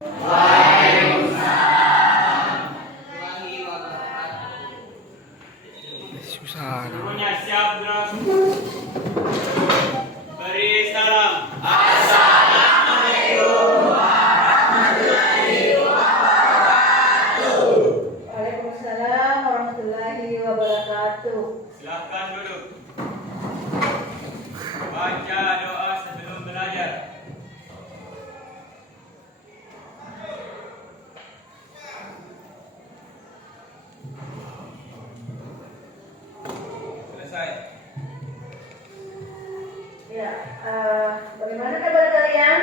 Susah. Semuanya siap, bro. Beri salam. Waalaikumsalam warahmatullahi wabarakatuh. Silakan duduk. Baca doa sebelum belajar. Selesai. Ya, bagaimana kabar kalian?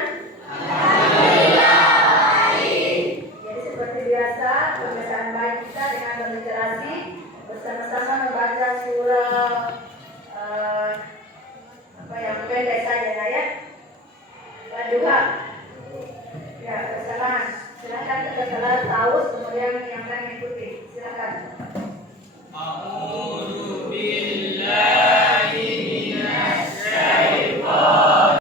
Jadi seperti biasa, kebiasaan baik kita dengan berliterasi bersama-sama membaca surah apa yang pendek saja ya. Duha. Ya, kesalahan. Silakan kita salah tahu, kemudian yang lain ikuti. Silakan. A'udzu billahi minasy syaithanir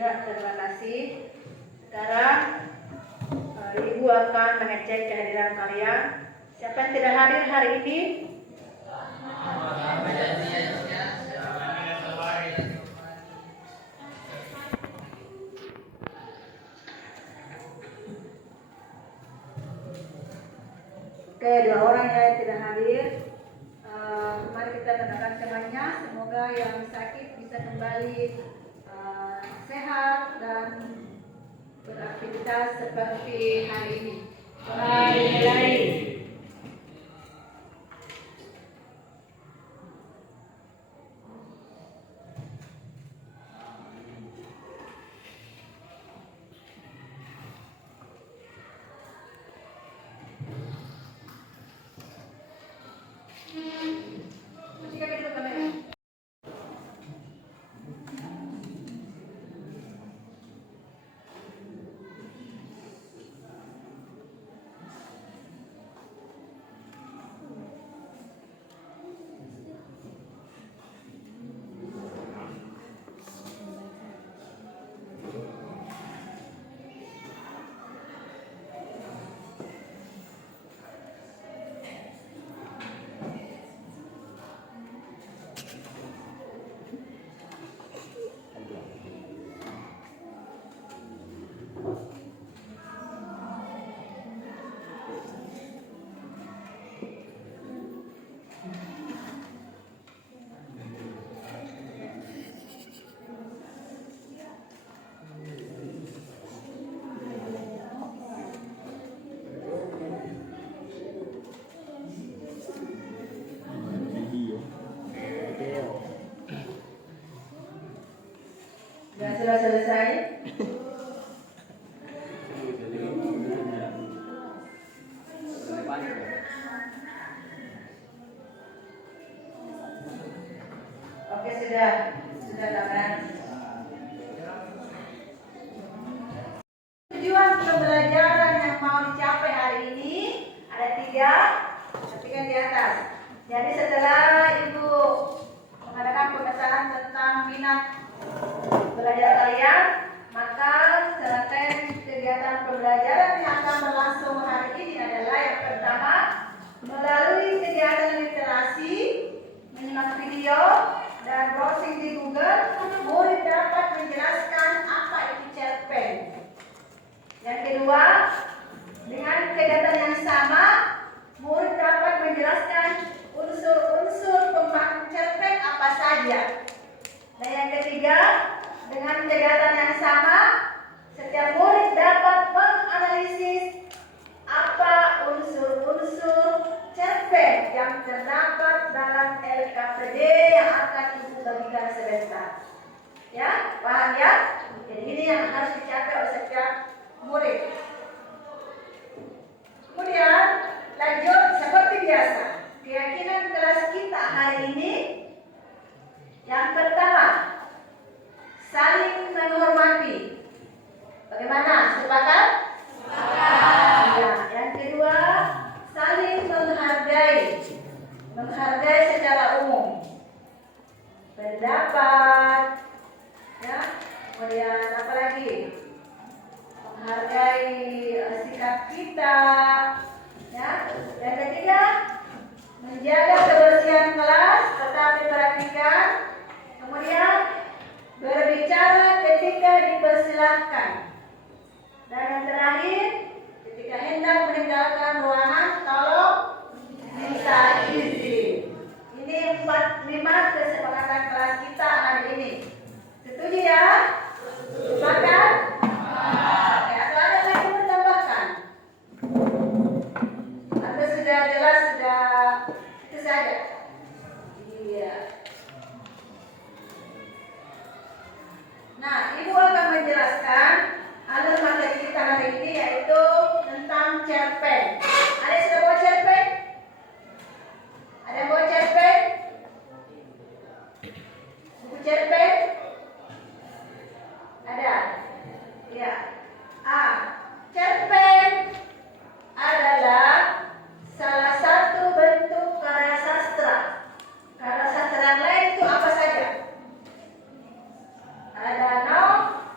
Ya, terima kasih. Sekarang Ibu akan mengecek kehadiran kalian. Siapa yang tidak hadir hari ini? Oke, 2 orang yang tidak hadir. Mari kita doakan semuanya. Semoga yang sakit bisa kembali sehat dan beraktivitas seperti hari ini. Mulai. Dan sudah selesai. Oke, sudah kawan. Tujuan pembelajaran yang mau dicapai hari ini ada 3. Perhatikan di atas. Jadi setelah Ibu mengadakan pemetaan tentang minat belajar kalian, maka serangkaian kegiatan pembelajaran yang akan berlangsung hari ini adalah yang pertama, melalui kegiatan literasi, menyimak video, dan browsing di Google, murid dapat menjelaskan apa itu chat kedua, dengan kegiatan yang sama, murid dapat menjelaskan unsur-unsur pembahasan cerpen apa saja. Dan yang ketiga, dengan kegiatan yang sama, setiap murid dapat menganalisis apa unsur-unsur cerpen yang terdapat dalam LKPD yang akan Ibu bagikan sebentar. Ya, paham ya? Jadi ini yang harus dicapai oleh setiap murid. Kemudian lanjut seperti biasa. Keyakinan kelas kita hari ini yang pertama, saling menghormati. Bagaimana? Sepakat? Sepakat. Ya, yang kedua, saling menghargai. Menghargai secara umum. Pendapat. Ya, kemudian apa lagi? Menghargai sikap kita. Ya, yang ketiga, menjaga kebersihan kelas, tetap diperhatikan. Kemudian berbicara ketika dipersilahkan. Dan yang terakhir, ketika hendak meninggalkan ruangan, tolong minta izin. Ini 5 kesepakatan kelas kita hari ini. Setuju ya? Sepakat? Oke, atau ada lagi yang menambahkan? Atau sudah jelas, sudah itu saja? Iya. Nah, Ibu akan menjelaskan alur materi kita hari ini, yaitu tentang cerpen. Ada yang sudah bawa cerpen? Ada yang bawa cerpen? Buku cerpen? Ada? Ya. Cerpen adalah salah satu bentuk karya sastra. Karya sastra yang lain itu apa saja? Ada novel,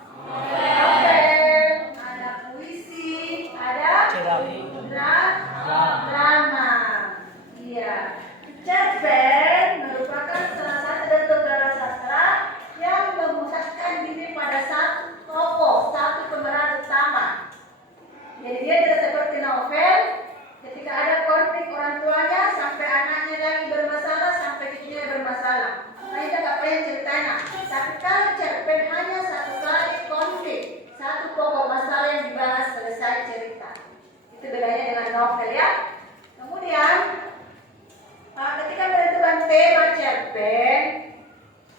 ada puisi, ada drama. Iya. Cerpen merupakan salah satu bentuk karya sastra yang memusatkan diri pada satu tokoh, satu pemeran utama. Jadi dia tidak seperti novel, ketika ada konflik orang tuanya sampai anaknya lagi bermasalah, sampai cucunya bermasalah. Nah, itu apa yang ceritanya. Tapi kalau cerpen hanya satu kali konflik, satu pokok masalah yang dibahas, selesai cerita. Itu bedanya dengan novel ya. Kemudian ketika menentukan tema cerpen,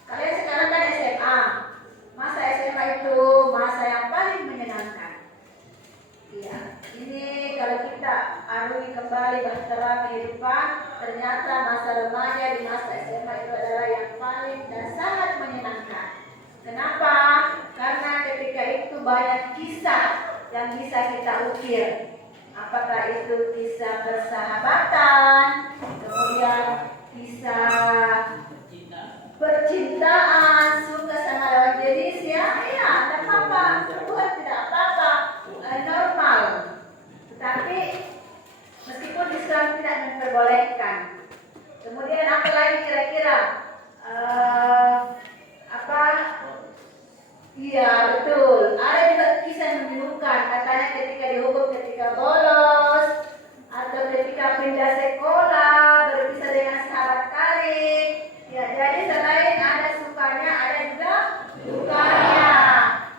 kalian sekarang kan SMA. Masa SMA itu masa yang paling menyenangkan. Iya, ini kalau kita arungi kembali bahtera kehidupan, ternyata masa remaja di masa SMA itu adalah yang paling dan sangat menyenangkan. Kenapa? Karena ketika itu banyak kisah yang bisa kita ukir. Apakah itu kisah persahabatan, kemudian kisah percintaan, suka sama lawan jenis ya, tidak apa-apa, Tuhan tidak apa-apa, normal. Tetapi meskipun Islam tidak memperbolehkan. Kemudian apa lagi kira-kira? Iya betul. Ada juga kisah yang membingungkan. Katanya ketika dihukum ketika bolos, atau ketika pindah sekolah, berpisah dengan sahabat karib. Ya, jadi selain ada sukanya, ada juga dukanya.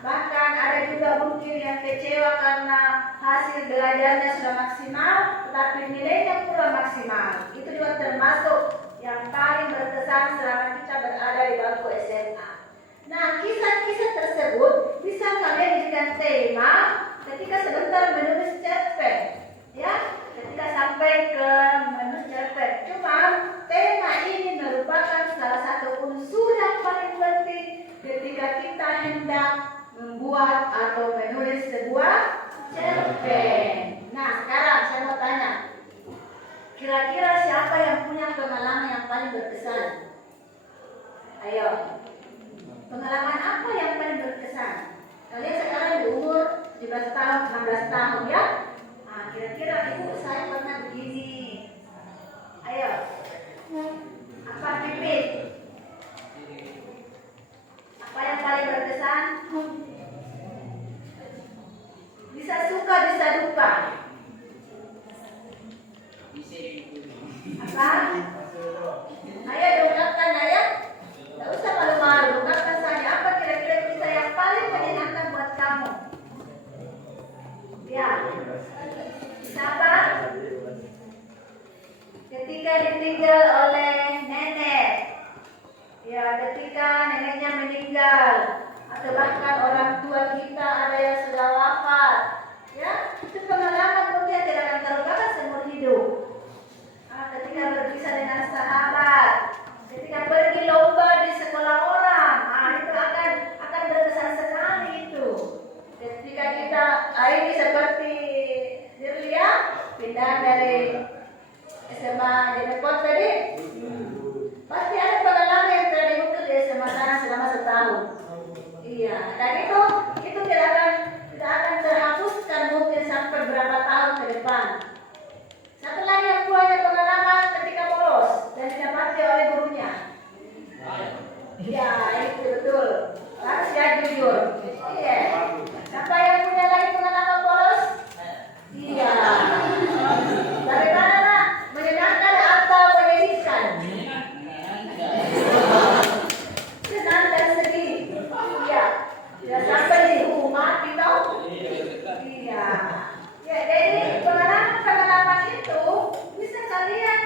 Bahkan ada juga mungkin yang kecewa karena hasil belajarnya sudah maksimal, tetapi nilainya kurang maksimal. Itu juga termasuk yang paling berkesan selama kita berada di bangku SMA. Nah, kisah-kisah tersebut bisa kalian jadikan tema ketika sebentar menulis cerpen. Ya, ketika sampai ke menulis cerpen. Cuma tema ini merupakan salah satu unsur yang paling penting ketika kita hendak membuat atau menulis sebuah cerpen. Nah, sekarang saya mau tanya, kira-kira siapa yang punya pengalaman yang paling berkesan? Ayo, pengalaman apa yang paling berkesan? Kalian sekarang di umur 17 tahun, 16 tahun ya? Nah, kira-kira ibu saya pernah begini. Ayo, apa pipit? Apa yang paling berkesan? Bisa suka, bisa ditinggal oleh nenek. Ya, ketika neneknya meninggal atau bahkan orang tua kita ada yang sudah wafat, ya, itu pengalaman mungkin tidak akan terlupakan seumur hidup. Ketika berpisah dengan sahabat, ketika pergi lomba di sekolah orang, itu akan berkesan sekali itu. Ketika kita ini seperti Dirlia pindah dari SMA Jenepot tadi, pasti ada pengalaman yang telah diukir di SMA sana selama setahun. Iya, dan itu tidak akan terhapuskan mungkin sampai berapa tahun ke depan. Satu lagi yang punya pengalaman ketika bolos dan didapati oleh gurunya. Ya, itu betul. Harus ya jujur. Iya. Siapa yang punya lagi pengalaman bolos? Iya. Bagaimana nak? Menyenangkan atau menyedihkan? Senang dan sedih. Iya. Tidak sampai di rumah kita. Iya. Ya, jadi pengalaman itu bisa kalian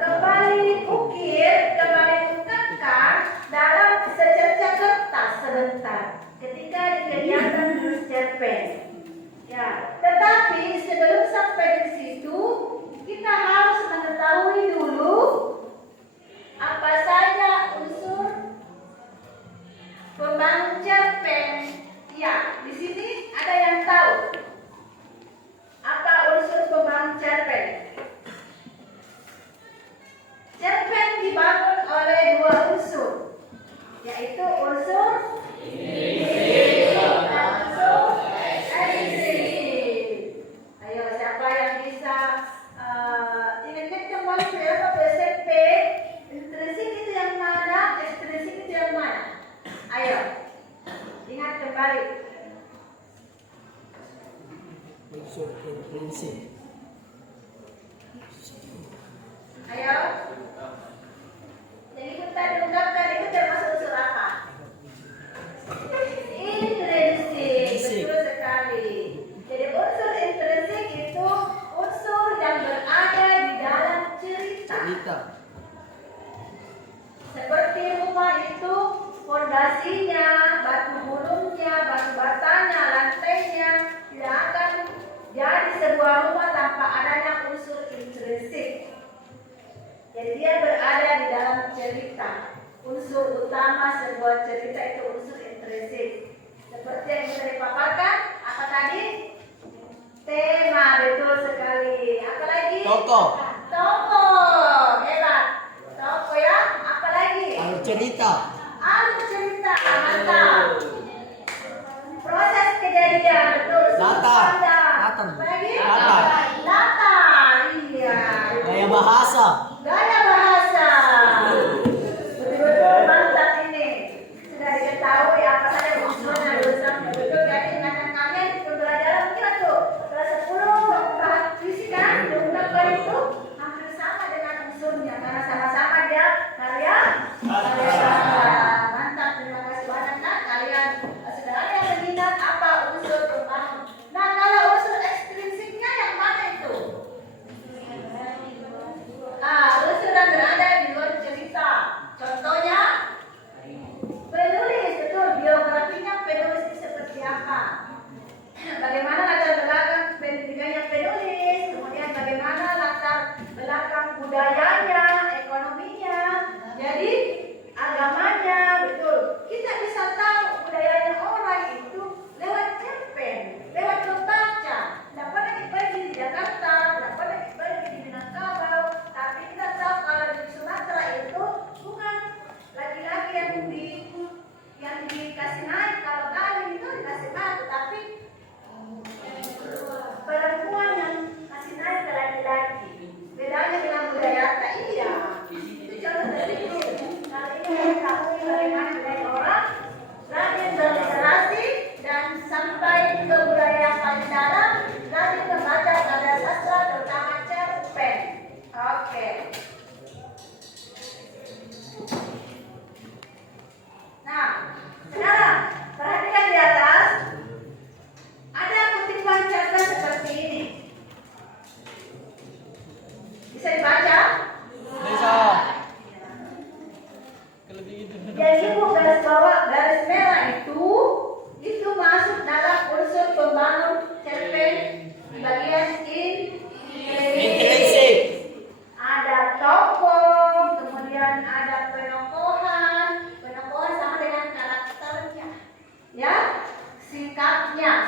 kembali ukir, kembali ungkapkan dalam secercah kertas sebentar ketika di kegiatan tulis cerpen. Ya, tetapi sebelum sampai di situ kita harus mengetahui dulu apa saja unsur pembangun cerpen. Ya, di sini ada yang tahu apa unsur pembangun cerpen? Cerpen dibangun oleh dua unsur, yaitu unsur edisi. Ayo, siapa yang bisa ingat kembali berapa SMP? Intrinsik itu yang mana? Ekstrinsik itu yang mana? Ayo, ingat kembali. Unsur intrinsik. Ayo. Jadi kita diungkapkan itu termasuk unsur apa? Intrinsik. Betul sekali. Jadi unsur intrinsik itu unsur yang berada di dalam cerita. Seperti rumah itu fondasinya, batu gulungnya, batu batanya, lantainya tidak akan jadi sebuah rumah tanpa adanya unsur intrinsik. Jadi dia berada di dalam cerita. Unsur utama sebuah cerita itu unsur intrinsik. Seperti yang bisa dipaparkan, apa tadi? Tema, betul sekali. Apa lagi? Tokoh. Tokoh, hebat. Tokoh ya, apa lagi? Alur cerita. Alur cerita, mantap. Proses kejadian, betul. Latar. Apa lagi? Latar. Latar, iya. Gaya bahasa. Gaya bahasa. Betul-betul mantap ini. Sudah diketahui apa saja unsurnya betul. Jadi ingatan kalian di pembelajaran kira tuh kelas 10 bahas fisika diungkapkan itu hampir sama dengan unsurnya karena sama-sama dia karya bahasa. Mantap, terima kasih banyak nak kalian sudah ada yang meminat apa unsur pembangun. Nah, kalau unsur ekstrinsiknya yang mana itu? Unsur yang berada di luar cerita. Contohnya penulis, betul, biografinya penulis itu seperti apa? Bagaimana latar belakang pendidikannya penulis, kemudian bagaimana latar belakang budayanya, ekonominya, jadi agamanya, betul. Kita bisa tahu budayanya orang itu lewat cerpen, lewat membaca. Tidak pernah pergi di Jakarta, tidak pernah pergi di Minangkabau, tapi kita tahu kalau di Sumatera itu bukan laki-laki yang dikasih naik, kalau kali itu dikasih batu, tapi perempuan yang kasih naik ke laki-laki. Bedanya dengan budaya iya. Itu contoh dari itu. Kali ini kita tahu bagaimana budaya orang rajin berliterasi dan sampai ke budaya yang paling dalam, rajin membaca karya sastra terutama cerpen. Oke. Nah, sekarang perhatikan di atas. Ada kutipan cerpen seperti ini. Bisa dibaca?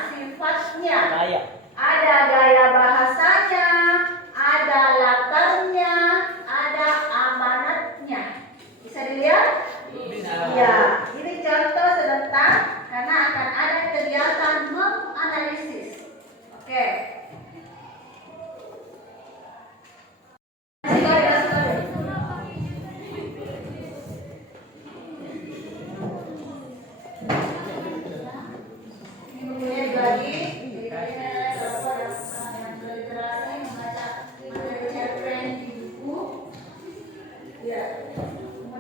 sifatnya. Gaya. Ada gaya bahasanya, ada latarnya, ada amanatnya. Bisa dilihat? Bisa. Ya, ini contoh sebentar karena akan ada kegiatan menganalisis. Oke.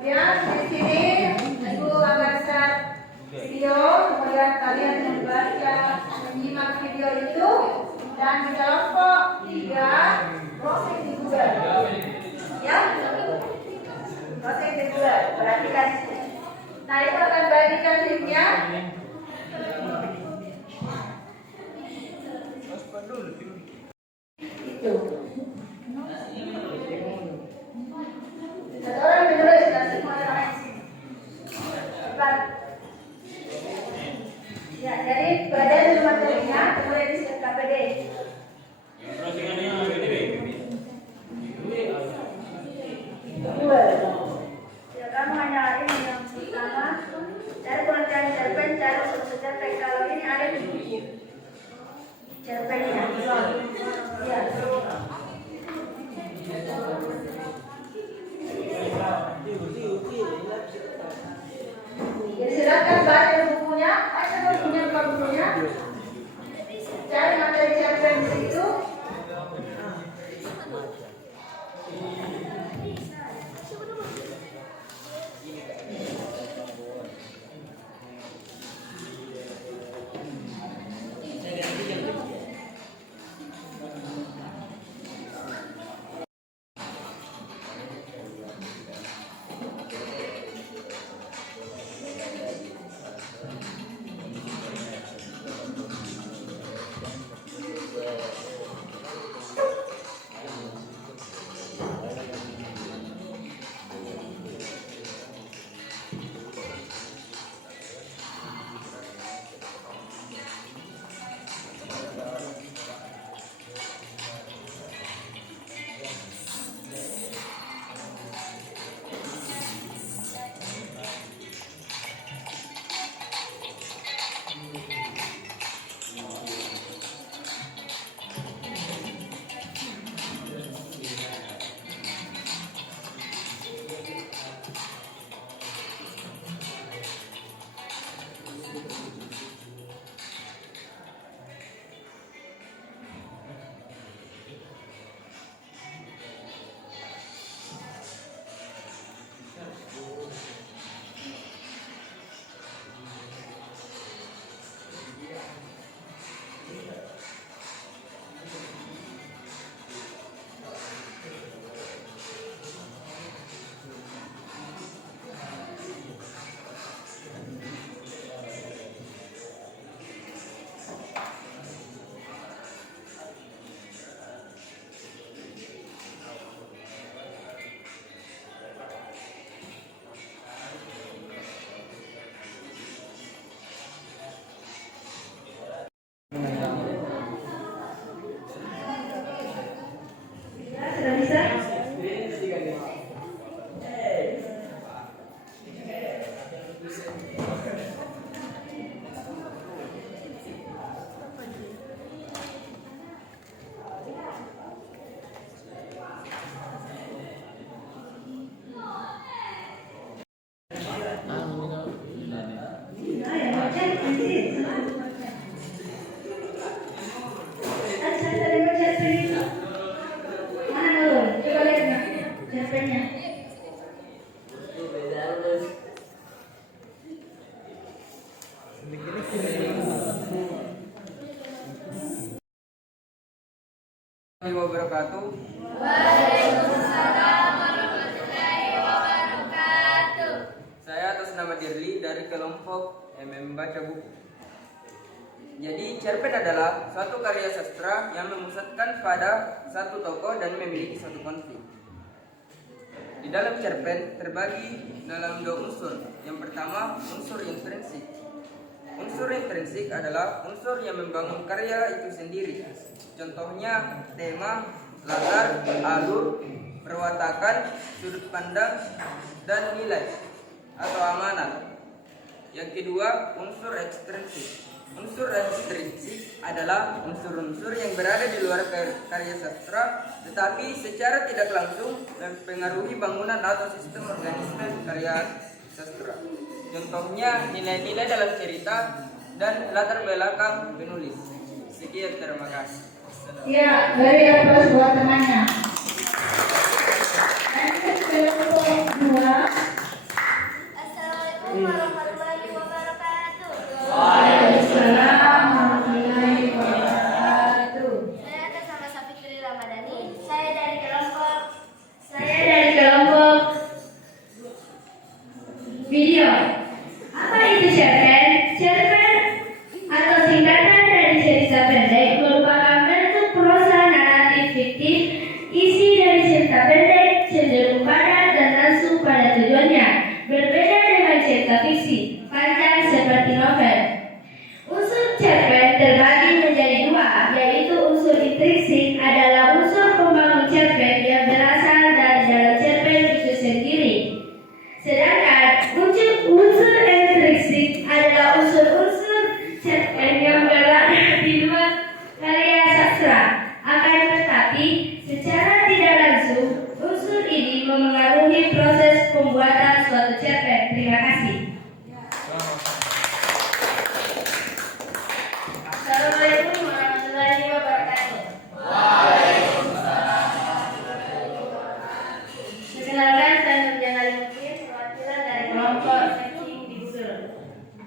Kemudian di sini Ibu akan start video, kemudian kalian membaca, menyimak video itu, dan di kelompok 3 browsing di Google. Ya, browsing di Google, perhatikan. Nah, Ibu akan bagikan linknya. Itu. Satu orang menulis dan semua orang lain sini. Cepat. Ya, jadi pelajaran di rumah teorinya, kemudian di KPD. Dua. Ya, kamu hanya ini yang pertama. Cari pengertian cerpen, cari unsur cerpen. Kalau ini ada di buku cerpennya. Ya. Jadi silakan baca bukunya, bukunya bukan bukunya. Cari materi cerpen di situ. Sudah bisa? Wabarakatuh. Saya atas nama Dirli dari kelompok Baca Buku. Jadi cerpen adalah suatu karya sastra yang memusatkan pada satu tokoh dan memiliki suatu konflik. Di dalam cerpen terbagi dalam dua unsur. Yang pertama unsur intrinsik. Unsur intrinsik adalah unsur yang membangun karya itu sendiri. Contohnya tema, latar, alur, perwatakan, sudut pandang, dan nilai atau amanat. Yang kedua, unsur ekstrinsik. Unsur ekstrinsik adalah unsur-unsur yang berada di luar karya sastra, tetapi secara tidak langsung mempengaruhi bangunan atau sistem organisme karya sastra. Contohnya nilai-nilai dalam cerita dan latar belakang penulis. Sekian, terima kasih. Ya, beri aplaus buat temannya. Lanjut ke kelompok 2. Assalamualaikum warahmatullahi wabarakatuh. Waalaikumsalam warahmatullahi wabarakatuh. Saya atas nama Safitri Ramadhani. Saya dari kelompok Video. Apa itu cerpen? Cerpen atau singkatan dari cerita pendek merupakan bentuk prosa naratif fiktif. Isi dari cerita pendek cenderung padat dan langsung pada tujuannya, berbeda dengan cerita fiksi panjang seperti novel. Unsur cerpen terbagi menjadi dua, yaitu unsur intrinsik adalah unsur pembangun cerpen yang berasal dari dalam cerpen itu sendiri. Sedangkan unsur ekstrinsik adalah unsur-unsur cerpen yang berada di luar karya sastra. Akan tetapi, secara tidak langsung, unsur ini memengaruhi proses pembuatan suatu cerpen. Terima kasih. Assalamualaikum warahmatullahi wabarakatuh. Perkenalkan, saya Nurjana Limukir, perwakilan dari kelompok Searching di Google.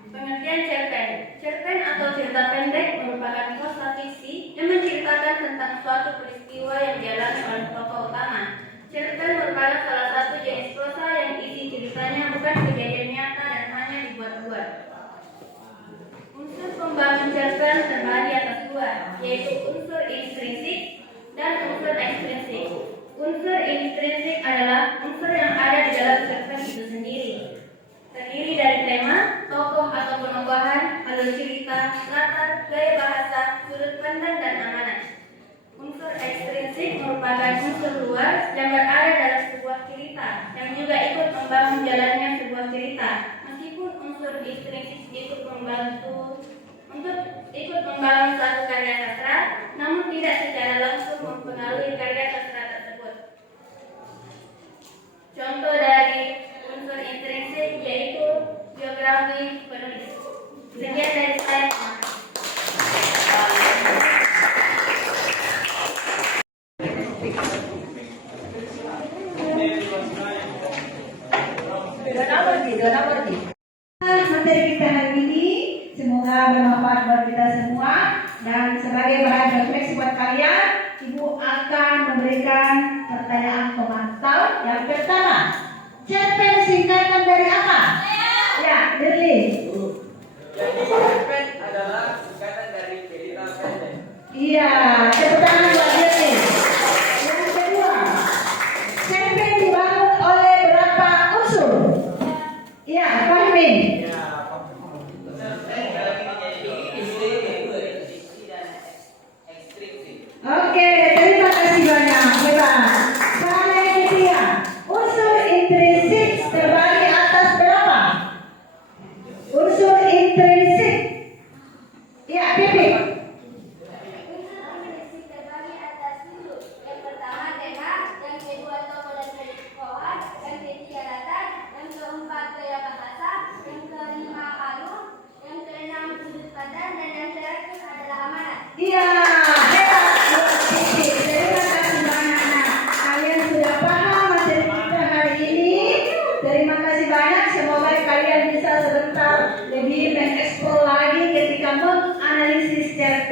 Pengertian cerpen. Cerpen atau cerita pendek merupakan prosa fiksi yang menceritakan tentang suatu peristiwa yang dialami oleh tokoh utama. Cerpen merupakan salah satu jenis prosa yang isi ceritanya bukan kejadian nyata dan hanya dibuat-buat. Unsur pembangun cerpen terbagi atas dua, yaitu unsur intrinsik dan unsur ekstrinsik. Unsur intrinsik adalah unsur yang ada di dalam cerpen itu sendiri. Terdiri dari tema, tokoh atau penugahan, alur cerita, latar, gaya bahasa, sudut pandang, dan amanat. Unsur ekstrinsik merupakan unsur luar yang berada dalam sebuah cerita, yang juga ikut membangun jalannya sebuah cerita. Meskipun unsur intrinsik ikut membangun suatu karya sastra, namun tidak secara langsung mempengaruhi karya sastra tersebut. Contoh dari unsur intrinsik yaitu biografi penulis. Sekian dari saya. Materi kita hari ini semoga bermanfaat buat kita semua, dan sebagai bahan refleksi buat kalian, Ibu akan memberikan pertanyaan pemantau. Yang pertama, cerpen singkatan dari apa? Ya, Dirli. Jadi cerpen adalah singkatan dari cerita pendek. Iya, tepuk tangan buat Dirli. Yang kedua, cerpen dibangun oleh berapa unsur? Iya, Fahmi. Oke, terima kasih banyak. Hebat. Soal yang ketiga, unsur intrinsik terbagi atas berapa? Unsur intrinsik. Ya, Pipi. Unsur intrinsik terbagi atas dulu. Yang pertama tema, yang kedua tokoh dan peristiwa, yang ketiga latar, yang keempat gaya bahasa, yang kelima alur, yang keenam sudut pandang, dan yang terakhir adalah amanat. Iya, hebat. Pipi. Terima kasih banyak. Nah, kalian sudah paham materi kita hari ini. Terima kasih banyak. Semoga kalian bisa sebentar lebih mengeksplor lagi ketika menganalisis cerpen.